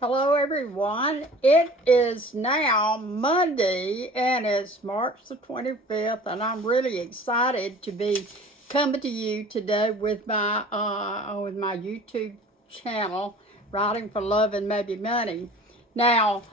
Hello, everyone. It is now Monday and it's March the 25th, and I'm really excited to be coming to you today with my YouTube channel, Writing for Love and Maybe Money. Now,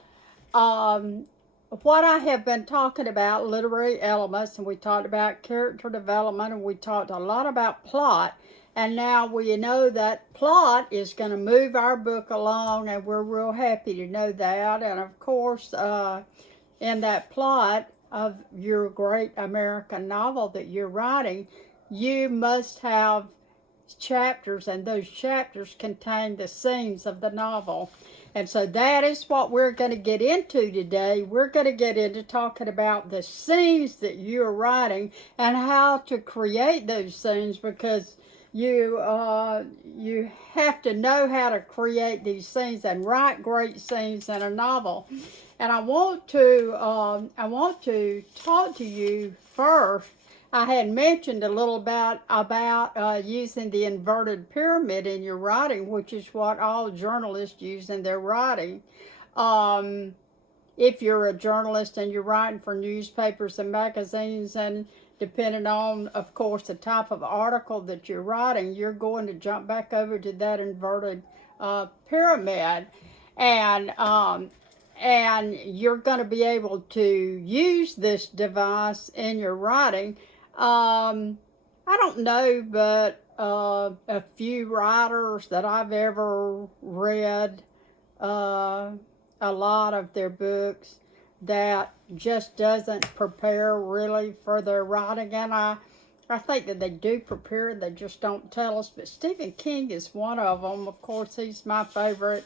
um, what I have been talking about literary elements, and we talked about character development, and we talked a lot about plot. And now we know that plot is going to move our book along, and we're real happy to know that. And of course, in that plot of your great American novel that you're writing, you must have chapters, and those chapters contain the scenes of the novel. And so that is what we're going to get into today. We're going to get into talking about the scenes that you're writing and how to create those scenes, because you have to know how to create these scenes and write great scenes in a novel. And I want to talk to you first. I had mentioned a little about using the inverted pyramid in your writing, which is what all journalists use in their writing. Um, if you're a journalist and you're writing for newspapers and magazines, and depending on, of course, the type of article that you're writing, you're going to jump back over to that inverted pyramid, and you're going to be able to use this device in your writing. I don't know, but a few writers that I've ever read, a lot of their books that just doesn't prepare really for their writing. And I think that they do prepare, they just don't tell us. But Stephen King is one of them. Of course, he's my favorite.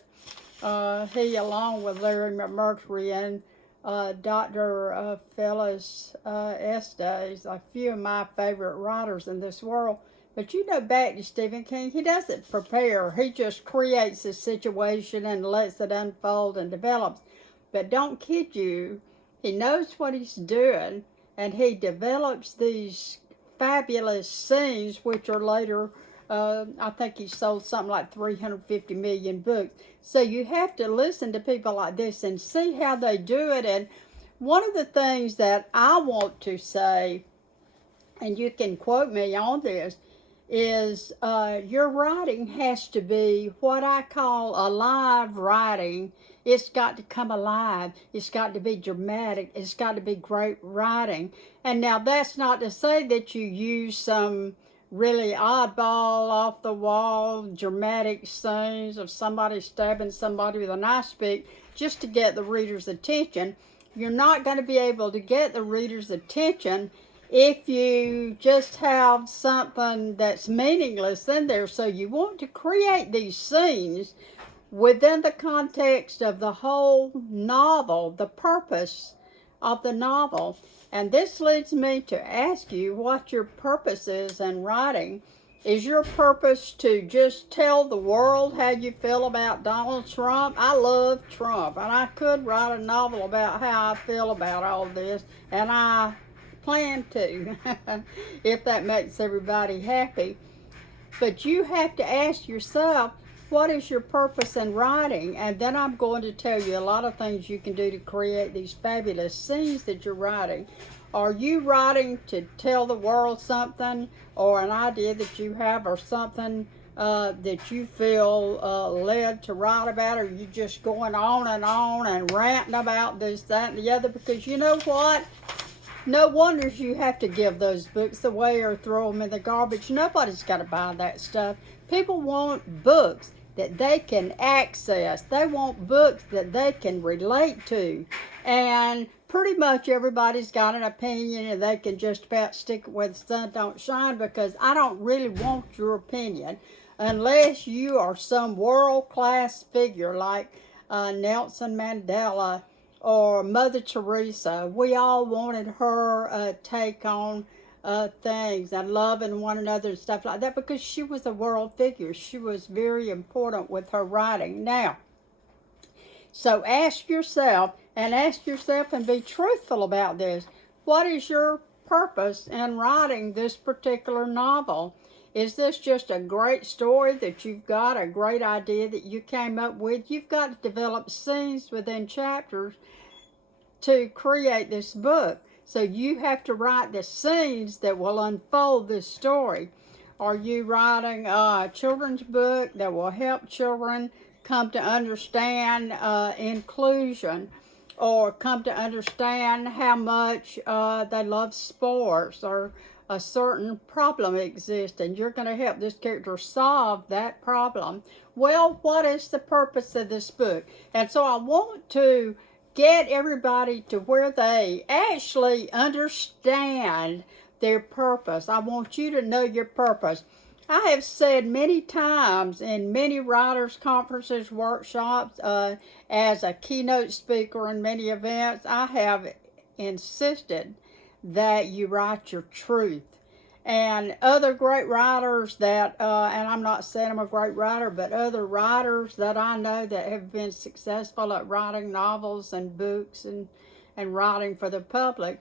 He, along with Larry Mercer and Dr. Phyllis Estes, a few of my favorite writers in this world. But you know, back to Stephen King, he doesn't prepare. He just creates a situation and lets it unfold and develops. But don't kid you, he knows what he's doing, and he develops these fabulous scenes, which are later, I think he sold something like 350 million books. So you have to listen to people like this and see how they do it. And one of the things that I want to say, and you can quote me on this, is your writing has to be what I call alive writing. It's got to come alive. It's got to be dramatic. It's got to be great writing. And now that's not to say that you use some really oddball, off the wall, dramatic scenes of somebody stabbing somebody with a knife pick just to get the reader's attention. You're not going to be able to get the reader's attention if you just have something that's meaningless in there. So you want to create these scenes within the context of the whole novel, the purpose of the novel. And this leads me to ask you what your purpose is in writing. Is your purpose to just tell the world how you feel about Donald Trump? I love Trump, and I could write a novel about how I feel about all this, and I plan to, if that makes everybody happy. But you have to ask yourself, what is your purpose in writing? And then I'm going to tell you a lot of things you can do to create these fabulous scenes that you're writing. Are you writing to tell the world something, or an idea that you have, or something that you feel led to write about? Or are you just going on and ranting about this, that, and the other? Because you know what? No wonders you have to give those books away or throw them in the garbage. Nobody's got to buy that stuff. People want books that they can access. They want books that they can relate to. And pretty much everybody's got an opinion, and they can just about stick it where the sun don't shine, because I don't really want your opinion unless you are some world-class figure like Nelson Mandela or Mother Teresa. We all wanted her take on things and loving one another and stuff like that, because she was a world figure. She was very important with her writing. Now, so ask yourself and be truthful about this. What is your purpose in writing this particular novel? Is this just a great story that you've got, a great idea that you came up with? You've got to develop scenes within chapters to create this book. So you have to write the scenes that will unfold this story. Are you writing a children's book that will help children come to understand inclusion, or come to understand how much they love sports, or a certain problem exists and you're going to help this character solve that problem? Well, what is the purpose of this book? And so I want to get everybody to where they actually understand their purpose. I want you to know your purpose. I have said many times in many writers' conferences, workshops, as a keynote speaker in many events, I have insisted that you write your truth. And other great writers that, and I'm not saying I'm a great writer, but other writers that I know that have been successful at writing novels and books and writing for the public,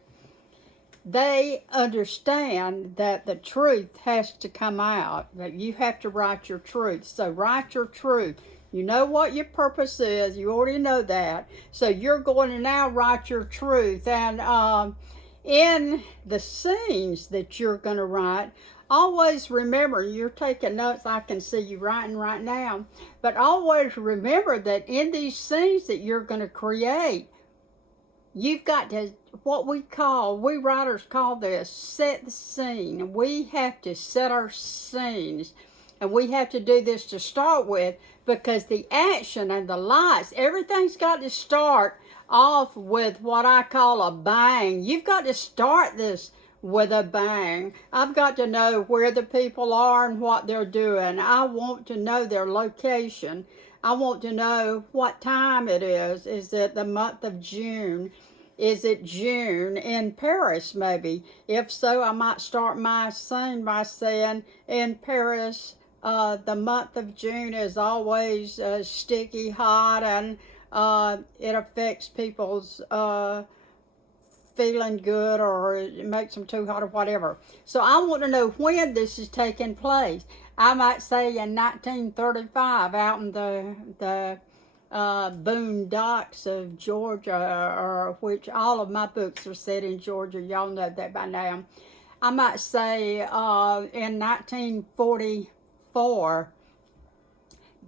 they understand that the truth has to come out, that you have to write your truth. So write your truth. You know what your purpose is. You already know that. So you're going to now write your truth. And in the scenes that you're going to write, always remember, you're taking notes, I can see you writing right now, but always remember that in these scenes that you're going to create, you've got to, we writers call this, set the scene. We have to set our scenes. And we have to do this to start with, because the action and the lights, everything's got to start off with what I call a bang. You've got to start this with a bang. I've got to know where the people are and what they're doing. I want to know their location. I want to know what time it is. Is it the month of June? Is it June in Paris maybe? If so, I might start my scene by saying, in Paris, the month of June is always sticky, hot, and it affects people's feeling good, or it makes them too hot or whatever. So I want to know when this is taking place. I might say in 1935 out in the boondocks of Georgia, or which all of my books are set in Georgia. Y'all know that by now. I might say in 1944,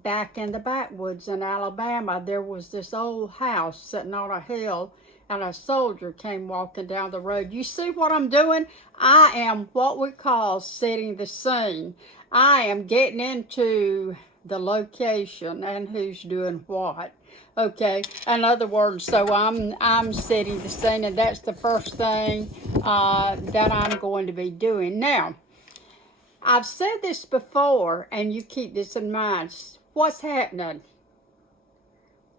back in the backwoods in Alabama, there was this old house sitting on a hill, and a soldier came walking down the road. You see what I'm doing? I am what we call setting the scene. I am getting into the location and who's doing what. Okay, in other words, so I'm setting the scene, and that's the first thing that I'm going to be doing. Now, I've said this before, and you keep this in mind. What's happening?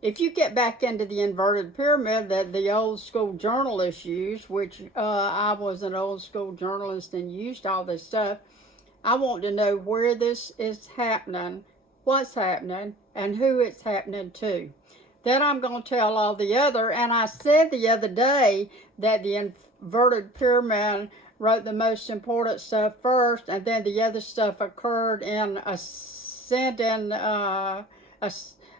If you get back into the inverted pyramid that the old school journalists used, which I was an old school journalist and used all this stuff, I want to know where this is happening, what's happening, and who it's happening to. Then I'm going to tell all the other, and I said the other day that the inverted pyramid wrote the most important stuff first, and then the other stuff occurred in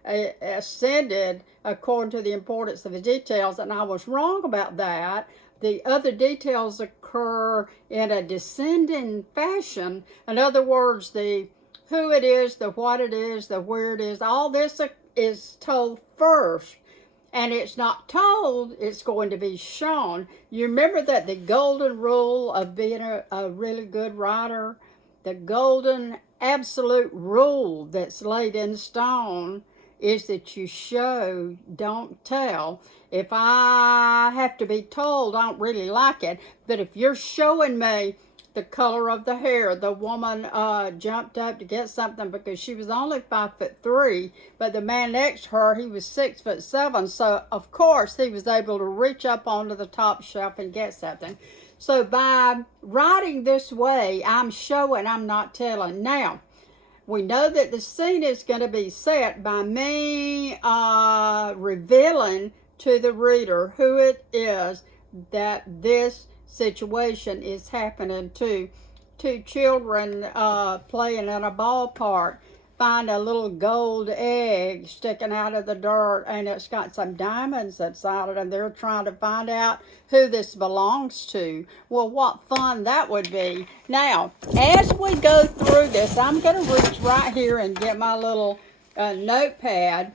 ascended according to the importance of the details, and I was wrong about that. The other details occur in a descending fashion. In other words, the who it is, the what it is, the where it is, all this is told first. And it's not told, it's going to be shown. You remember that the golden rule of being a really good writer, the golden absolute rule that's laid in stone, is that you show, don't tell. If I have to be told, I don't really like it. But if you're showing me the color of the hair, the woman jumped up to get something because she was only 5'3", but the man next to her, he was 6'7". So of course he was able to reach up onto the top shelf and get something. So by writing this way, I'm showing, I'm not telling. Now, we know that the scene is going to be set by me revealing to the reader who it is that this situation is happening to. two children playing in a ballpark find a little gold egg sticking out of the dirt, and it's got some diamonds inside it, and they're trying to find out who this belongs to. Well, what fun that would be. Now, as we go through this, I'm going to reach right here and get my little notepad.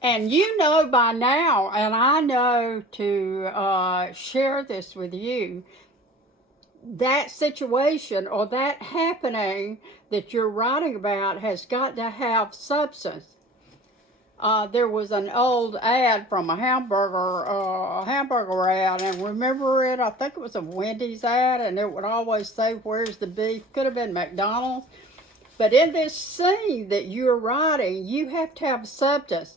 And you know by now, and I know to share this with you, that situation or that happening that you're writing about has got to have substance. There was an old ad from a hamburger ad, and remember it? I think it was a Wendy's ad, and it would always say, "Where's the beef?" Could have been McDonald's. But in this scene that you're writing, you have to have substance.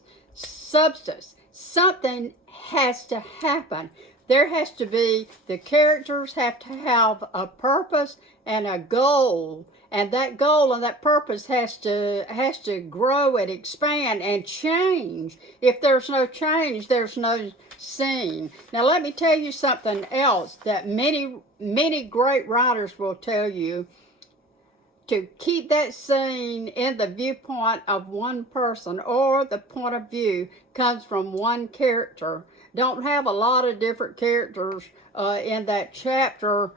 Something has to happen. There has to be, the characters have to have a purpose and a goal. And that goal and that purpose has to grow and expand and change. If there's no change, there's no scene. Now let me tell you something else that many great writers will tell you. To keep that scene in the viewpoint of one person, or the point of view comes from one character. Don't have a lot of different characters in that chapter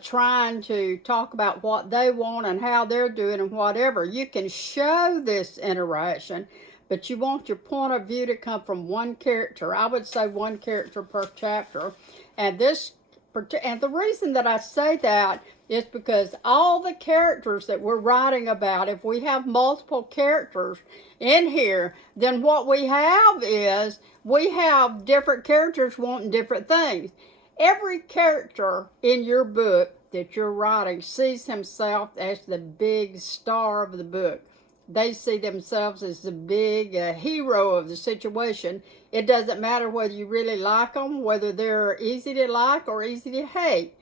trying to talk about what they want and how they're doing and whatever. You can show this interaction, but you want your point of view to come from one character. I would say one character per chapter. And the reason that I say that is because all the characters that we're writing about, if we have multiple characters in here, then what we have is we have different characters wanting different things. Every character in your book that you're writing sees himself as the big star of the book. They see themselves as the big hero of the situation. It doesn't matter whether you really like them, whether they're easy to like or easy to hate.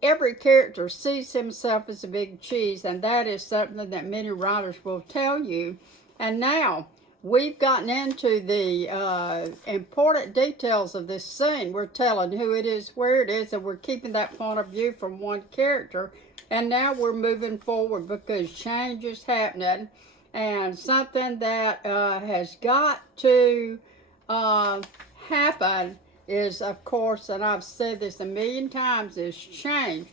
Every character sees himself as a big cheese, and that is something that many writers will tell you. And now, we've gotten into the important details of this scene. We're telling who it is, where it is, and we're keeping that point of view from one character. And now we're moving forward because change is happening. And something that has got to happen is, of course, and I've said this a million times, is change.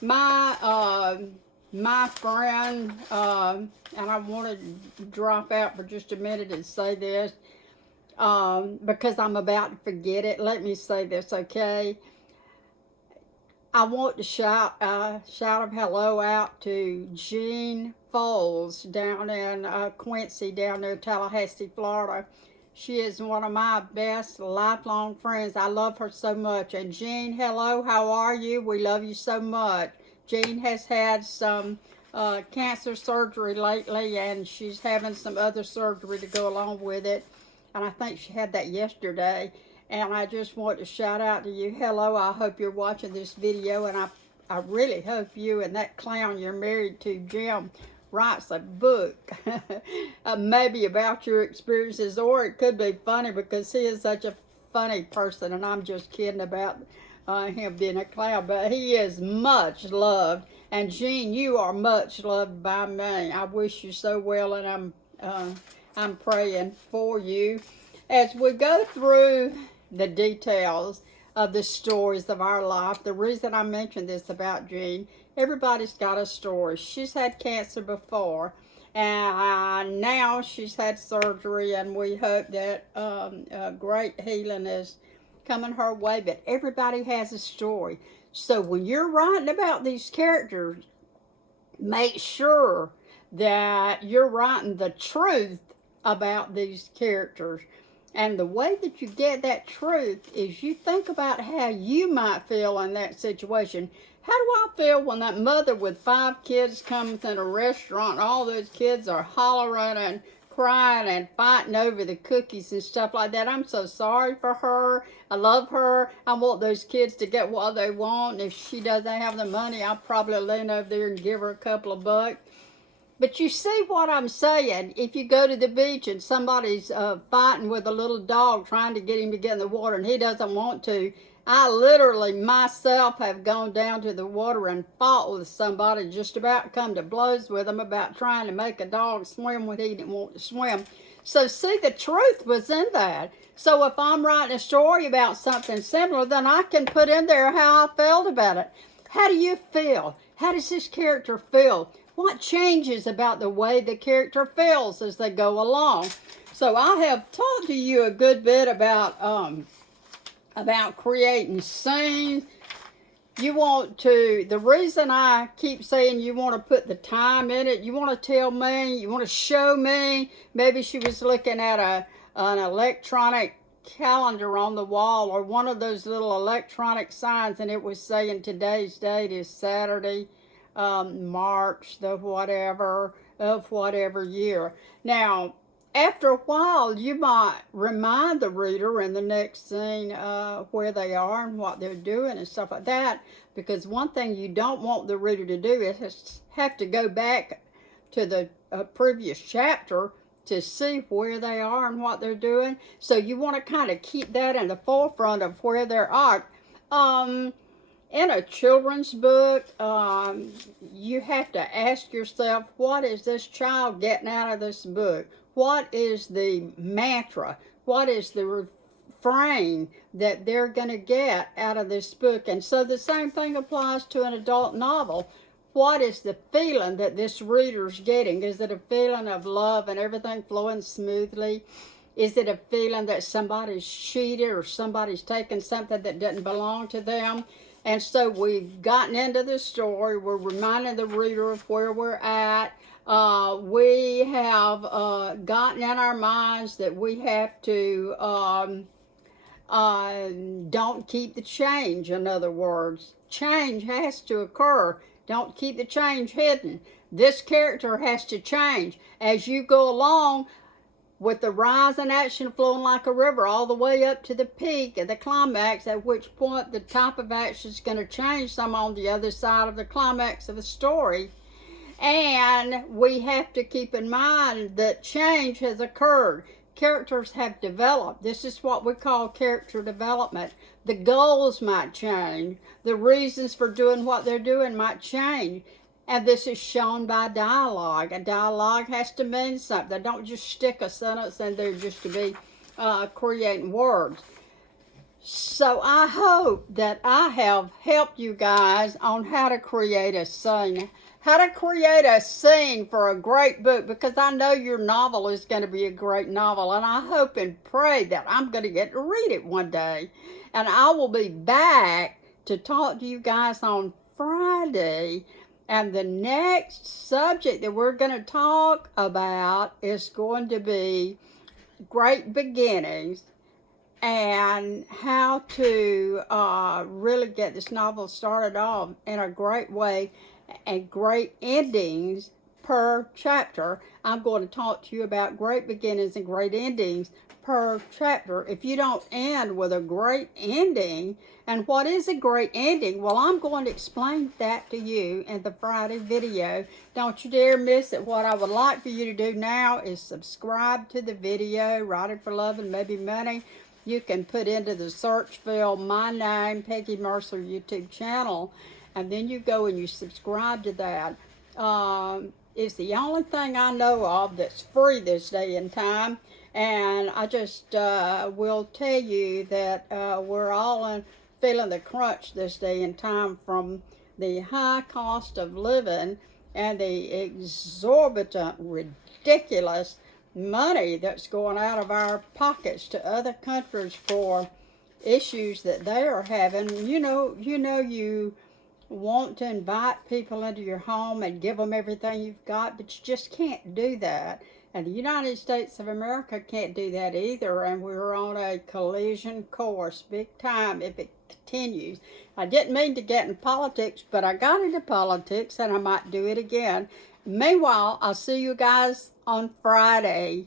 My friend, and I want to drop out for just a minute and say this, because I'm about to forget it. Let me say this, okay? I want to shout a hello out to Jean Foles down in Quincy, down there in Tallahassee, Florida. She is one of my best lifelong friends. I love her so much. And Jean, hello, how are you? We love you so much. Jean has had some cancer surgery lately, and she's having some other surgery to go along with it. And I think she had that yesterday. And I just want to shout out to you. Hello, I hope you're watching this video, and I really hope you and that clown you're married to, Jim, writes a book maybe about your experiences, or it could be funny because he is such a funny person, and I'm just kidding about him being a clown, but he is much loved. And Jean, you are much loved by me. I wish you so well, and I'm praying for you. As we go through the details of the stories of our life, the reason I mentioned this about Jean, everybody's got a story. She's had cancer before, and now she's had surgery, and we hope that great healing is coming her way. But everybody has a story. So when you're writing about these characters, make sure that you're writing the truth about these characters. And the way that you get that truth is you think about how you might feel in that situation. How do I feel when that mother with 5 kids comes in a restaurant and all those kids are hollering and crying and fighting over the cookies and stuff like that? I'm so sorry for her. I love her. I want those kids to get what they want. If she doesn't have the money, I'll probably lean over there and give her a couple of bucks. But you see what I'm saying? If you go to the beach and somebody's fighting with a little dog trying to get him to get in the water and he doesn't want to, I literally myself have gone down to the water and fought with somebody, just about come to blows with them about trying to make a dog swim when he didn't want to swim. So see, the truth was in that. So if I'm writing a story about something similar, then I can put in there how I felt about it. How do you feel? How does this character feel? What changes about the way the character feels as they go along? So I have talked to you a good bit about creating scenes. You want to, the reason I keep saying you want to put the time in it, you want to tell me, you want to show me. Maybe she was looking at an electronic calendar on the wall, or one of those little electronic signs, and it was saying today's date is Saturday, March the whatever of whatever year. Now, after a while, you might remind the reader in the next scene where they are and what they're doing and stuff like that, because one thing you don't want the reader to do is have to go back to the previous chapter to see where they are and what they're doing. So you want to kind of keep that in the forefront of where they are. In a children's book, you have to ask yourself, what is this child getting out of this book? What is the mantra? What is the refrain that they're going to get out of this book? And so the same thing applies to an adult novel. What is the feeling that this reader's getting? Is it a feeling of love and everything flowing smoothly? Is it a feeling that somebody's cheated or somebody's taken something that doesn't belong to them? And so we've gotten into the story. We're reminding the reader of where we're at. We have gotten in our minds that we have to don't keep the change. In other words, change has to occur. Don't keep the change hidden. This character has to change as you go along, with the rise in action flowing like a river all the way up to the peak at the climax, at which point the type of action is going to change some on the other side of the climax of the story. And we have to keep in mind that change has occurred. Characters have developed. This is what we call character development. The goals might change. The reasons for doing what they're doing might change. And this is shown by dialogue. A dialogue has to mean something. Don't just stick a sentence in there just to be creating words. So I hope that I have helped you guys on how to create a scene. How to create a scene for a great book, because I know your novel is going to be a great novel, and I hope and pray that I'm going to get to read it one day. And I will be back to talk to you guys on Friday. And the next subject that we're going to talk about is going to be great beginnings and how to really get this novel started off in a great way and great endings per chapter. I'm going to talk to you about great beginnings and great endings per chapter. If you don't end with a great ending, and what is a great ending? Well, I'm going to explain that to you in the Friday video. Don't you dare miss it. What I would like for you to do now is subscribe to the video, Writing for Love and Maybe Money. You can put into the search field my name, Peggy Mercer YouTube channel, and then you go and you subscribe to that. It's the only thing I know of that's free this day and time. And I just will tell you that we're all feeling the crunch this day and time from the high cost of living and the exorbitant, ridiculous money that's going out of our pockets to other countries for issues that they are having. You want to invite people into your home and give them everything you've got, but you just can't do that. And the United States of America can't do that either, and we're on a collision course, big time, if it continues. I didn't mean to get in politics, but I got into politics, and I might do it again. Meanwhile, I'll see you guys on Friday.